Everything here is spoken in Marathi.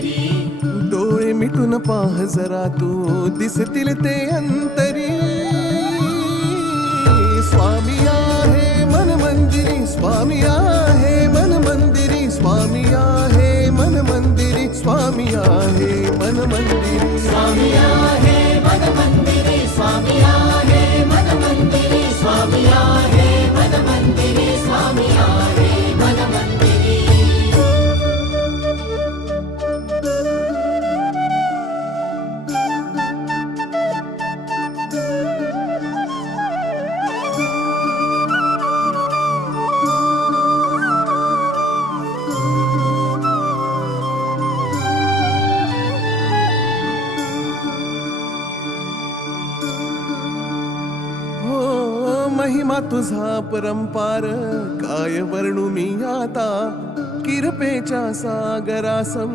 मंदिरी. डोळे मिटून पाह जरा तू दिसतील ते अंतरी. स्वामी आहे मन मंदिरी, स्वामी आहे मन मंदिरी, स्वामी आहे मन मंदिरी, स्वामी आहे मन मंदिरी. स्वामी आहे मन मंदिरी, स्वामी आहे मन मंदिरी, स्वामी आहे मन मंदिरी, स्वामी आहे मन मंदिरी. महिमा तुझा परंपार काय वर्णू मी आता. किरपेच्या सागरासम